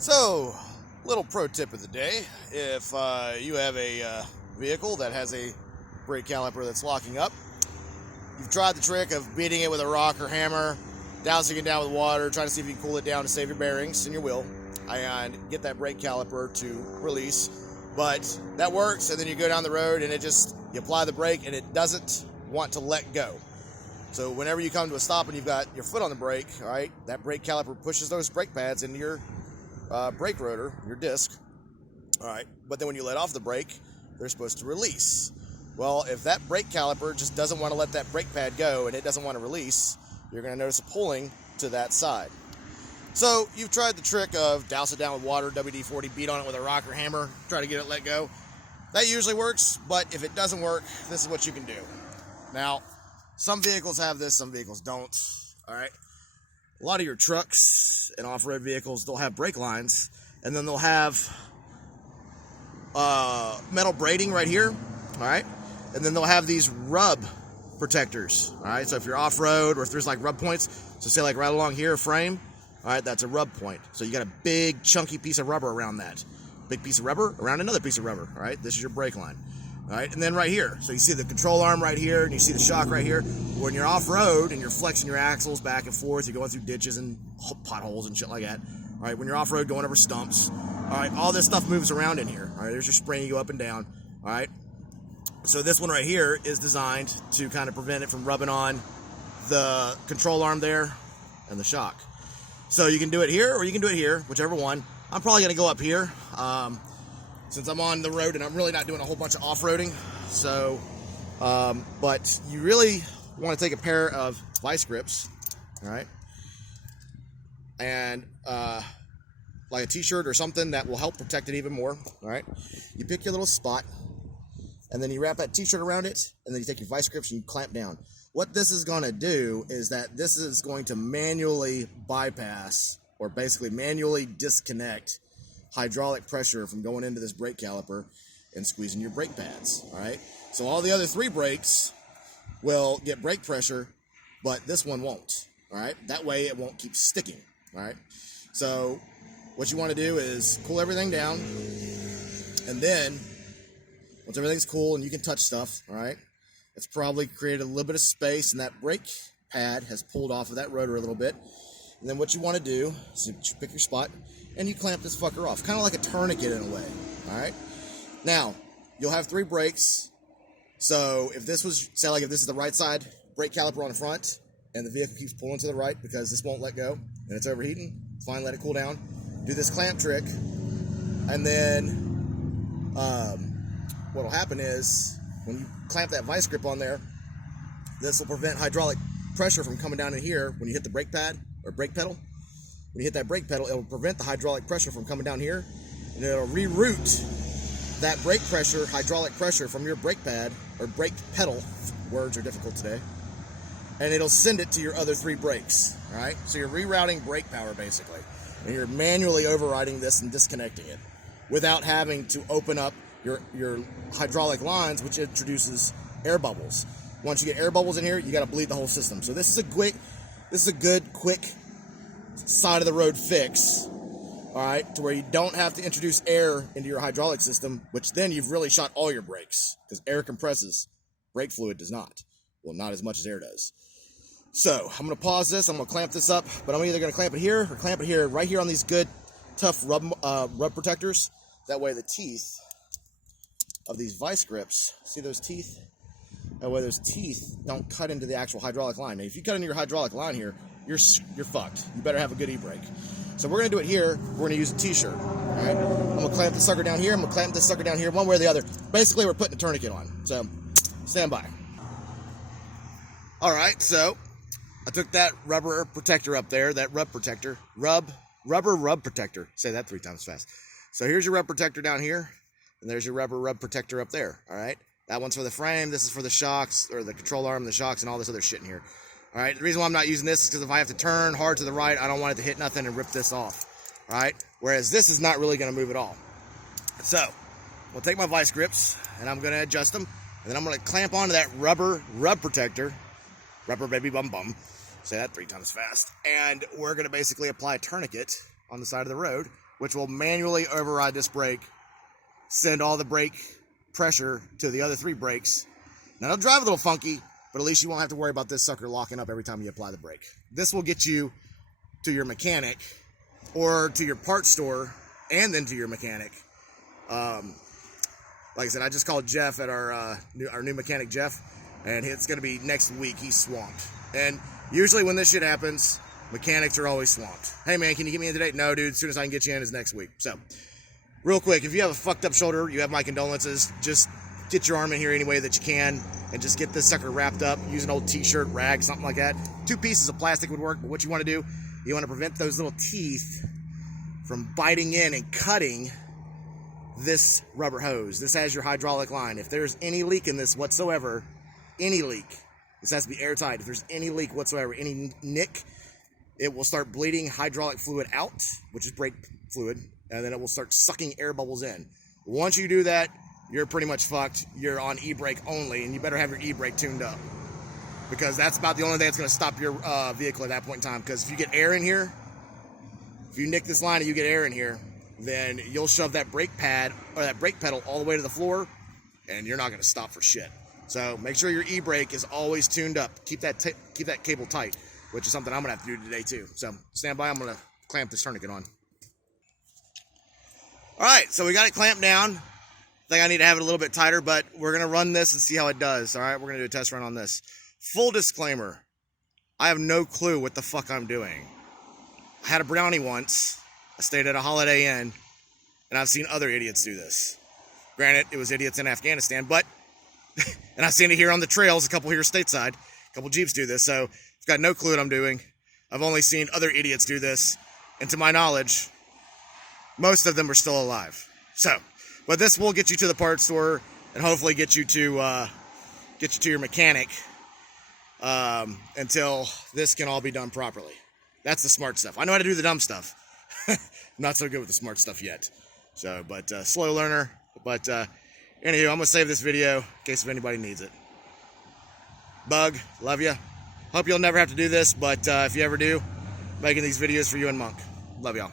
So, little pro tip of the day. If you have a vehicle that has a brake caliper that's locking up, you've tried the trick of beating it with a rock or hammer, dousing it down with water, trying to see if you can cool it down to save your bearings and your wheel, and get that brake caliper to release. But that works, and then you go down the road and you apply the brake and it doesn't want to let go. So whenever you come to a stop and you've got your foot on the brake, all right, that brake caliper pushes those brake pads into your brake rotor, your disc, all right, but then when you let off the brake, they're supposed to release. Well, if that brake caliper just doesn't want to let that brake pad go and it doesn't want to release, you're going to notice a pulling to that side. So you've tried the trick of douse it down with water, WD-40, beat on it with a rock or hammer, try to get it let go. That usually works, but if it doesn't work, this is what you can do. Now, some vehicles have this, some vehicles don't, all right? A lot of your trucks and off-road vehicles, they'll have brake lines, and then they'll have metal braiding right here, all right? And then they'll have these rub protectors, all right? So if you're off-road or if there's like rub points, so say like right along here, a frame, all right, that's a rub point. So you got a big chunky piece of rubber around that. Big piece of rubber around another piece of rubber, all right? This is your brake line, all right? And then right here, so you see the control arm right here and you see the shock right here. When you're off-road and you're flexing your axles back and forth, you're going through ditches and potholes and shit like that, all right? When you're off-road going over stumps, all right, all this stuff moves around in here, all right? There's your spring, you go up and down, all right? So this one right here is designed to kind of prevent it from rubbing on the control arm there and the shock. So you can do it here or you can do it here, whichever one. I'm probably going to go up here since I'm on the road and I'm really not doing a whole bunch of off-roading. So, but you really want to take a pair of vice grips, all right, and like a t-shirt or something that will help protect it even more, all right. You pick your little spot and then you wrap that t-shirt around it and then you take your vice grips and you clamp down. What this is going to do is that this is going to manually bypass or basically manually disconnect hydraulic pressure from going into this brake caliper and squeezing your brake pads, all right? So all the other three brakes will get brake pressure, but this one won't, all right? That way it won't keep sticking, all right? So what you want to do is cool everything down, and then once everything's cool and you can touch stuff, all right, it's probably created a little bit of space and that brake pad has pulled off of that rotor a little bit. And then what you want to do is you pick your spot and you clamp this fucker off, kind of like a tourniquet in a way, all right? Now, you'll have three brakes. So if this was, say like if this is the right side brake caliper on the front and the vehicle keeps pulling to the right because this won't let go and it's overheating, fine, let it cool down. Do this clamp trick, and then what'll happen is when you clamp that vice grip on there, this will prevent hydraulic pressure from coming down in here when you hit the brake pad or brake pedal. When you hit that brake pedal, it'll prevent the hydraulic pressure from coming down here, and it'll reroute that brake pressure, hydraulic pressure from your brake pad or brake pedal, words are difficult today, and it'll send it to your other three brakes, all right? So you're rerouting brake power basically, and you're manually overriding this and disconnecting it without having to open up your hydraulic lines, which introduces air bubbles. Once you get air bubbles in here, you got to bleed the whole system. So this is a good, quick side of the road fix, all right, to where you don't have to introduce air into your hydraulic system, which then you've really shot all your brakes because air compresses, brake fluid does not. Well, not as much as air does. So I'm going to pause this. I'm going to clamp this up, but I'm either going to clamp it here or clamp it here, right here on these good, tough rub protectors. That way the teeth of these vice grips, see those teeth? That way those teeth don't cut into the actual hydraulic line. Now, if you cut into your hydraulic line here, you're fucked. You better have a good e-brake. So we're going to do it here. We're going to use a t-shirt, all right? I'm going to clamp this sucker down here. I'm going to clamp this sucker down here, one way or the other. Basically, we're putting a tourniquet on. So stand by. All right, so I took that rubber protector up there, that rub protector, rubber protector. Say that 3 times fast. So here's your rub protector down here, and there's your rubber rub protector up there, all right? That one's for the frame, this is for the shocks, or the control arm, the shocks, and all this other shit in here. All right, the reason why I'm not using this is because if I have to turn hard to the right, I don't want it to hit nothing and rip this off, all right? Whereas this is not really gonna move at all. So, we'll take my vice grips, and I'm gonna adjust them, and then I'm gonna clamp onto that rubber rub protector, rubber baby bum bum, say that 3 times fast, and we're gonna basically apply a tourniquet on the side of the road which will manually override this brake, send all the brake pressure to the other 3 brakes. Now, it'll drive a little funky, but at least you won't have to worry about this sucker locking up every time you apply the brake. This will get you to your mechanic or to your parts store and then to your mechanic. Like I said, I just called Jeff at our new mechanic, Jeff, and it's going to be next week. He's swamped. And usually when this shit happens, mechanics are always swamped. Hey, man, can you get me in today? No, dude, as soon as I can get you in is next week. So, real quick, if you have a fucked up shoulder, you have my condolences. Just get your arm in here any way that you can and just get this sucker wrapped up. Use an old t-shirt, rag, something like that. 2 pieces of plastic would work, but what you want to do, you want to prevent those little teeth from biting in and cutting this rubber hose. This has your hydraulic line. If there's any leak in this whatsoever, any leak, this has to be airtight. If there's any leak whatsoever, any nick, it will start bleeding hydraulic fluid out, which is brake fluid, and then it will start sucking air bubbles in. Once you do that, you're pretty much fucked. You're on e-brake only, and you better have your e-brake tuned up, because that's about the only thing that's going to stop your vehicle at that point in time. Because if you get air in here, if you nick this line and you get air in here, then you'll shove that brake pad or that brake pedal all the way to the floor, and you're not going to stop for shit. So make sure your e-brake is always tuned up. Keep that cable tight, which is something I'm going to have to do today too. So stand by. I'm going to clamp this tourniquet on. All right, so we got it clamped down. I think I need to have it a little bit tighter, but we're going to run this and see how it does. All right, we're going to do a test run on this. Full disclaimer, I have no clue what the fuck I'm doing. I had a brownie once. I stayed at a Holiday Inn, and I've seen other idiots do this. Granted, it was idiots in Afghanistan, but, and I've seen it here on the trails, a couple here stateside, a couple Jeeps do this, so I've got no clue what I'm doing. I've only seen other idiots do this, and to my knowledge, most of them are still alive. So, but this will get you to the parts store, and hopefully get you to your mechanic, until this can all be done properly. That's the smart stuff. I know how to do the dumb stuff. I'm not so good with the smart stuff yet. So, but slow learner. But anywho, I'm going to save this video in case if anybody needs it. Bug, love you. Hope you'll never have to do this, but if you ever do, making these videos for you and Monk. Love y'all.